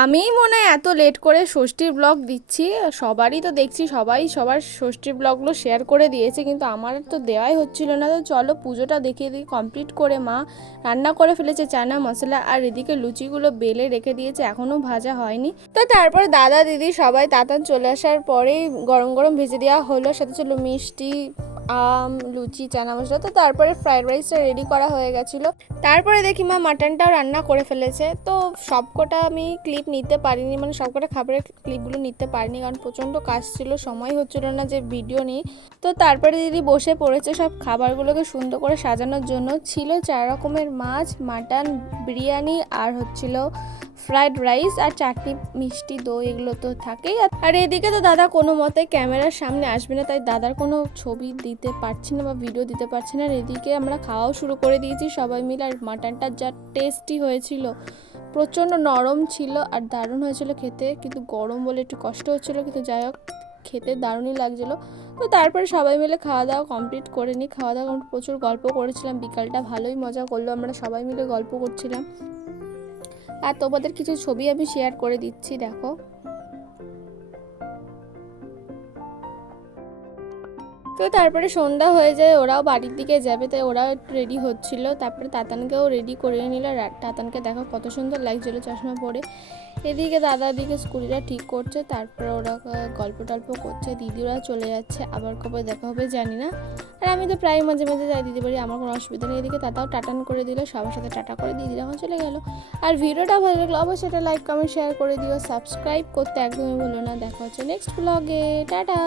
আমি মনে হয় এত লেট করে ষষ্ঠীর ব্লগ দিচ্ছি, সবারই তো দেখছি সবার ষষ্ঠীর ব্লগগুলো শেয়ার করে দিয়েছে, কিন্তু আমার তো দেওয়াই হচ্ছিল না। তো চলো পুজোটা দেখিয়ে দিই কমপ্লিট করে। মা রান্না করে ফেলেছে চানা মশলা, আর এদিকে লুচিগুলো বেলে রেখে দিয়েছে, এখনও ভাজা হয়নি। তো তারপরে দাদা দিদি সবাই তাতান চলে আসার পরেই গরম গরম ভেজে দেওয়া হলো, সাথে ছিল মিষ্টি, আম, লুচি, চানা মশলা। তো তারপরে ফ্রাইড রাইসটা রেডি করা হয়ে গেছিলো। তারপরে দেখি মা মাটনটাও রান্না করে ফেলেছে। তো সবকটা আমি ক্লিপ নিতে পারিনি, মানে সবকটা খাবারের ক্লিপগুলো নিতে পারিনি, কারণ প্রচণ্ড কাজ ছিল, সময় হচ্ছিল না যে ভিডিও নিই। তো তারপরে দিদি বসে পড়েছে সব খাবারগুলোকে সুন্দর করে সাজানোর জন্য। ছিল 4 রকমের মাছ, মাটন, বিরিয়ানি, আর হচ্ছিল ফ্রাইড রাইস, আর চাটনি, মিষ্টি, দই, এগুলো তো থাকেই। আর এদিকে তো দাদা কোনো মতে ক্যামেরার সামনে আসবে না, তাই দাদার কোনো ছবি দিতে পারছি না বা ভিডিও দিতে পারছি না। আর এদিকে আমরা খাওয়াও শুরু করে দিয়েছি সবাই মিলে। আর মাটনটা যা টেস্টি হয়েছিল, প্রচণ্ড নরম ছিল আর দারুণ হয়েছিল খেতে, কিন্তু গরম বলে একটু কষ্ট হচ্ছিলো, কিন্তু যাই হোক খেতে দারুণই লাগছিলো। তো তারপরে সবাই মিলে খাওয়া দাওয়া কমপ্লিট করে নিই। খাওয়া দাওয়া প্রচুর গল্প করেছিলাম, বিকালটা ভালোই মজা করলো, আমরা সবাই মিলে গল্প করছিলাম। আর তোমাদের কিছু ছবি আমি শেয়ার করে দিচ্ছি, দেখো। তো তারপরে সন্ধ্যা হয়ে যায়, ওরাও বাড়ির দিকে যাবে, তাই ওরাও একটু রেডি হচ্ছিলো। তারপরে তাতানকেও রেডি করে নিল। তাতানকে দেখো কত সুন্দর লাগছিলো চশমা পরে। এদিকে দাদা দিকে স্কুটিটা ঠিক করছে, তারপরে ওরা গল্প টল্প করছে। দিদিরা চলে যাচ্ছে, আবার কবে দেখা হবে জানি না। আর আমি তো প্রায় মাঝে মাঝে যাই দিদি বাড়ি, আমার কোনো অসুবিধা নেই। এদিকে দাদাও টাটান করে দিল, সবার সাথে টাটা করে দিদি যখন চলে গেল। আর ভিডিওটা ভালো লাগলো অবশ্যই এটা লাইক কমেন্ট শেয়ার করে দিও, সাবস্ক্রাইব করতে একদমই ভুলো না। দেখা হচ্ছে নেক্সট ব্লগে, টাটা।